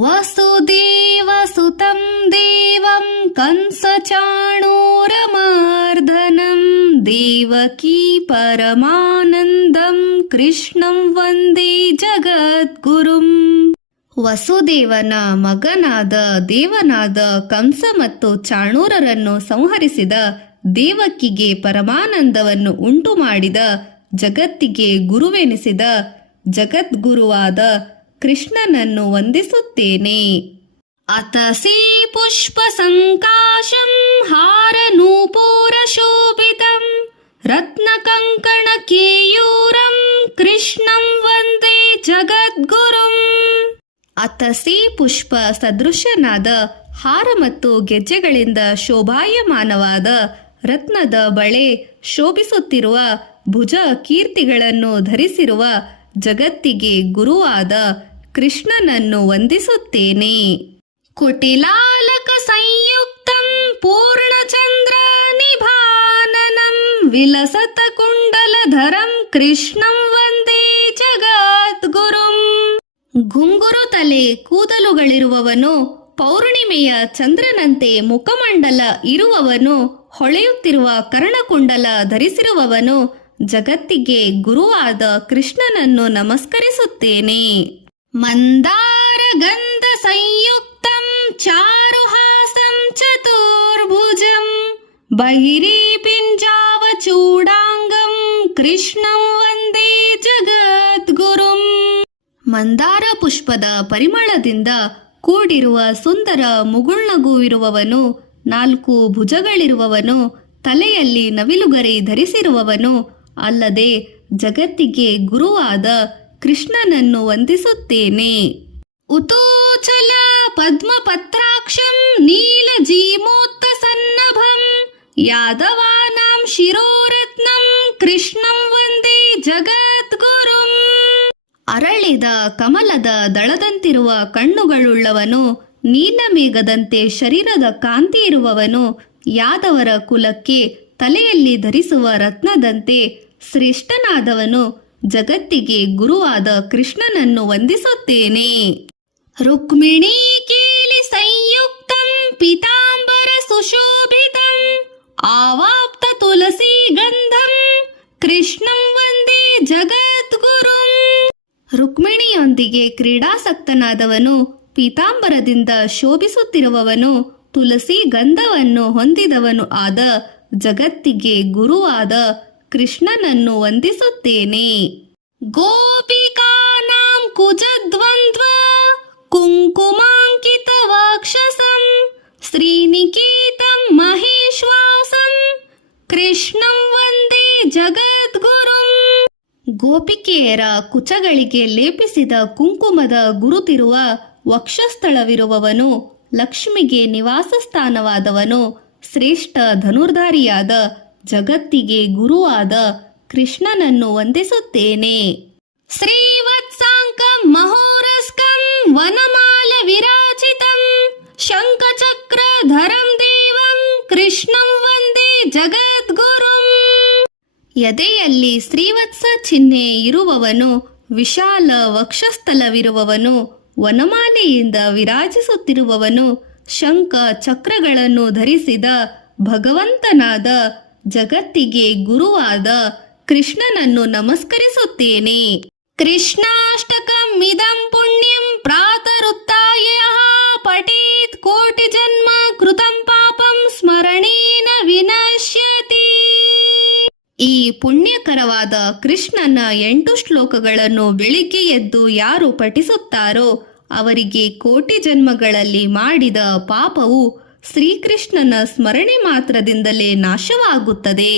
ವಸುದೇವಸುತಂ ದೇವಂ ಕಂಸಚಾಣೂರಮರ್ದನಂ ದೇವಕೀ ಪರಮಾನಂದಂ ಕೃಷ್ಣಂ ವಂದೇ ಜಗದ್ಗುರುಂ. ವಸುದೇವನ ಮಗನಾದ ದೇವನಾದ ಕಂಸ ಮತ್ತು ಚಾಣೂರರನ್ನು ಸಂಹರಿಸಿದ, ದೇವಕಿಗೆ ಪರಮಾನಂದವನ್ನು ಉಂಟು ಮಾಡಿದ, ಜಗತ್ತಿಗೆ ಗುರುವೆನಿಸಿದ ಜಗದ್ಗುರುವಾದ ಕೃಷ್ಣನನ್ನು ವಂದಿಸುತ್ತೇನೆ. ಅತಸಿ ಪುಷ್ಪ ಸಂಕಾಶಂ ಹಾರನೂಪುರ ಶೋಭಿತಂ ರತ್ನ ಕಂಕಣ ಕೇಯೂರಂ ಕೃಷ್ಣಂ ವಂದೇ ಜಗದ್ಗುರುಂ. ಅತಸಿ ಪುಷ್ಪ ಸದೃಶನಾದ ಹಾರ ಮತ್ತು ಗೆಜ್ಜೆಗಳಿಂದ ಶೋಭಾಯಮಾನವಾದ ರತ್ನದ ಬಳೆ ಶೋಭಿಸುತ್ತಿರುವ ಭುಜ ಕೀರ್ತಿಗಳನ್ನು ಧರಿಸಿರುವ ಜಗತ್ತಿಗೆ ಗುರುವಾದ ಕೃಷ್ಣನನ್ನು ವಂದಿಸುತ್ತೇನೆ. ಕುಟಿಲಾಲಕ ಸಂಯುಕ್ತಂ ಪೂರ್ಣಚಂದ್ರ ನಿಭಾನನಂ ವಿಲಸತ ಕುಂಡಲಧರಂ ಕೃಷ್ಣಂ ವಂದೇ ಜಗದ್ಗುರುಂ. ಗುಂಗುರು ತಲೆ ಕೂದಲುಗಳಿರುವವನು, ಪೌರ್ಣಿಮೆಯ ಚಂದ್ರನಂತೆ ಮುಖಮಂಡಲ ಇರುವವನು, ಹೊಳೆಯುತ್ತಿರುವ ಕರ್ಣಕುಂಡಲ ಧರಿಸಿರುವವನು, ಜಗತ್ತಿಗೆ ಗುರುವಾದ ಕೃಷ್ಣನನ್ನು ನಮಸ್ಕರಿಸುತ್ತೇನೆ. ಮಂದಾರ ಗಂಧ ಸಂಯುಕ್ತಂ ಚಾರುಹಾಸಂ ಚತುರ್ಭುಜಂ ಬಹಿರಿ ಪಿಂಜಾವ ಚೂಡಾಂಗಂ ಕೃಷ್ಣಂ ವಂದೇ ಜಗದ್ಗುರುಂ. ಮಂದಾರ ಪುಷ್ಪದ ಪರಿಮಳದಿಂದ ಕೂಡಿರುವ ಸುಂದರ ಮುಗುಳ್ನಗುವಿರುವವನು, 4 ಭುಜಗಳಿರುವವನು, ತಲೆಯಲ್ಲಿ ನವಿಲುಗರಿ ಧರಿಸಿರುವವನು, ಅಲ್ಲದೆ ಜಗತ್ತಿಗೆ ಗುರುವಾದ ಕೃಷ್ಣನನ್ನು ವಂದಿಸುತ್ತೇನೆ. ಉತೋಚಲ ಪದ್ಮಪತ್ರಾಕ್ಷಂ ನೀಲಜೀಮೋತ್ತ ಸನ್ನಭಂ ಯಾದವಾನಾಂ ಶಿರೋರತ್ನಂ ಕೃಷ್ಣಂ ವಂದೇ ಜಗದ್ಗುರುಂ. ಅರಳಿದ ಕಮಲದ ದಳದಂತಿರುವ ಕಣ್ಣುಗಳುಳ್ಳವನು, ನೀಲಮೇಘದಂತೆ ಶರೀರದ ಕಾಂತಿ ಇರುವವನು, ಯಾದವರ ಕುಲಕ್ಕೆ ತಲೆಯಲ್ಲಿ ಧರಿಸುವ ರತ್ನದಂತೆ ಶ್ರೇಷ್ಠನಾದವನು, ಜಗತ್ತಿಗೆ ಗುರುವಾದ ಕೃಷ್ಣನನ್ನು ವಂದಿಸುತ್ತೇನೆ. ರುಕ್ಮಿಣೀ ಕೇಲಿ ಸಂಯುಕ್ತಂ ಪೀತಾಂಬರ ಸುಶೋಭಿತಂ ಆವಾಪ್ತ ತುಳಸಿ ಗಂಧಂ ಕೃಷ್ಣಂ ವಂದೇ ಜಗದ್ಗುರುಂ. ರುಕ್ಮಿಣಿಯೊಂದಿಗೆ ಕ್ರೀಡಾಸಕ್ತನಾದವನು, ಪೀತಾಂಬರದಿಂದ ಶೋಭಿಸುತ್ತಿರುವವನು, ತುಳಸಿ ಗಂಧವನ್ನು ಹೊಂದಿದವನು ಆದ ಜಗತ್ತಿಗೆ ಗುರುವಾದ ಕೃಷ್ಣನನ್ನು ವಂದಿಸುತ್ತೇನೆ. ಗೋಪಿಕಾನಾಂ ಕುಜದ್ವಂದ್ವ ಕುಂಕುಮಾಂಕಿತ ವಕ್ಷಸಂ ಶ್ರೀನಿಕೇತಂ ಮಹೇಶ್ವಾಸಂ ಕೃಷ್ಣಂ ವಂದೇ ಜಗದ್ಗುರುಂ. ಗೋಪಿಕೆಯರ ಕುಚಗಳಿಗೆ ಲೇಪಿಸಿದ ಕುಂಕುಮದ ಗುರುತಿರುವ ವಕ್ಷಸ್ಥಳವಿರುವವನು, ಲಕ್ಷ್ಮಿಗೆ ನಿವಾಸ ಸ್ಥಾನವಾದವನು, ಶ್ರೇಷ್ಠ ಧನುರ್ಧಾರಿಯಾದ ಜಗತ್ತಿಗೆ ಗುರುವಾದ ಕೃಷ್ಣನನ್ನು ವಂದಿಸುತ್ತೇನೆ. ಶ್ರೀವತ್ಸಾಂಕಂ ಮಹೋರಸ್ಕಂ ವನಮಾಲ ವಿರಾಜಿತಂ ಶಂಖಚಕ್ರಧರಂ ದೇವಂ ಕೃಷ್ಣಂ ವಂದೇ ಜಗದ್ಗುರುಂ. ಎದೆಯಲ್ಲಿ ಶ್ರೀವತ್ಸ ಚಿಹ್ನೆ ಇರುವವನು, ವಿಶಾಲ ವಕ್ಷಸ್ಥಲವಿರುವವನು, ವನಮಾಲೆಯಿಂದ ವಿರಾಜಿಸುತ್ತಿರುವವನು, ಶಂಖ ಚಕ್ರಗಳನ್ನು ಧರಿಸಿದ ಭಗವಂತನಾದ ಜಗತ್ತಿಗೆ ಗುರುವಾದ ಕೃಷ್ಣನನ್ನು ನಮಸ್ಕರಿಸುತ್ತೇನೆ. ಕೃಷ್ಣಾಷ್ಟಕಂ ಇದಂ ಪುಣ್ಯಂ ಪ್ರಾತರುತ್ತಾಯ ಪಠೇತ್ ಕೋಟಿ ಜನ್ಮ ಕೃತಂ ಪಾಪಂ ಸ್ಮರಣೇನ ವಿನಶ್ಯತಿ. ಈ ಪುಣ್ಯಕರವಾದ ಕೃಷ್ಣನ 8 ಶ್ಲೋಕಗಳನ್ನು ಬೆಳಿಗ್ಗೆ ಎದ್ದು ಯಾರು ಪಠಿಸುತ್ತಾರೋ ಅವರಿಗೆ ಕೋಟಿ ಜನ್ಮಗಳಲ್ಲಿ ಮಾಡಿದ ಪಾಪವು ಶ್ರೀಕೃಷ್ಣನ ಸ್ಮರಣೆ ಮಾತ್ರದಿಂದಲೇ ನಾಶವಾಗುತ್ತದೆ.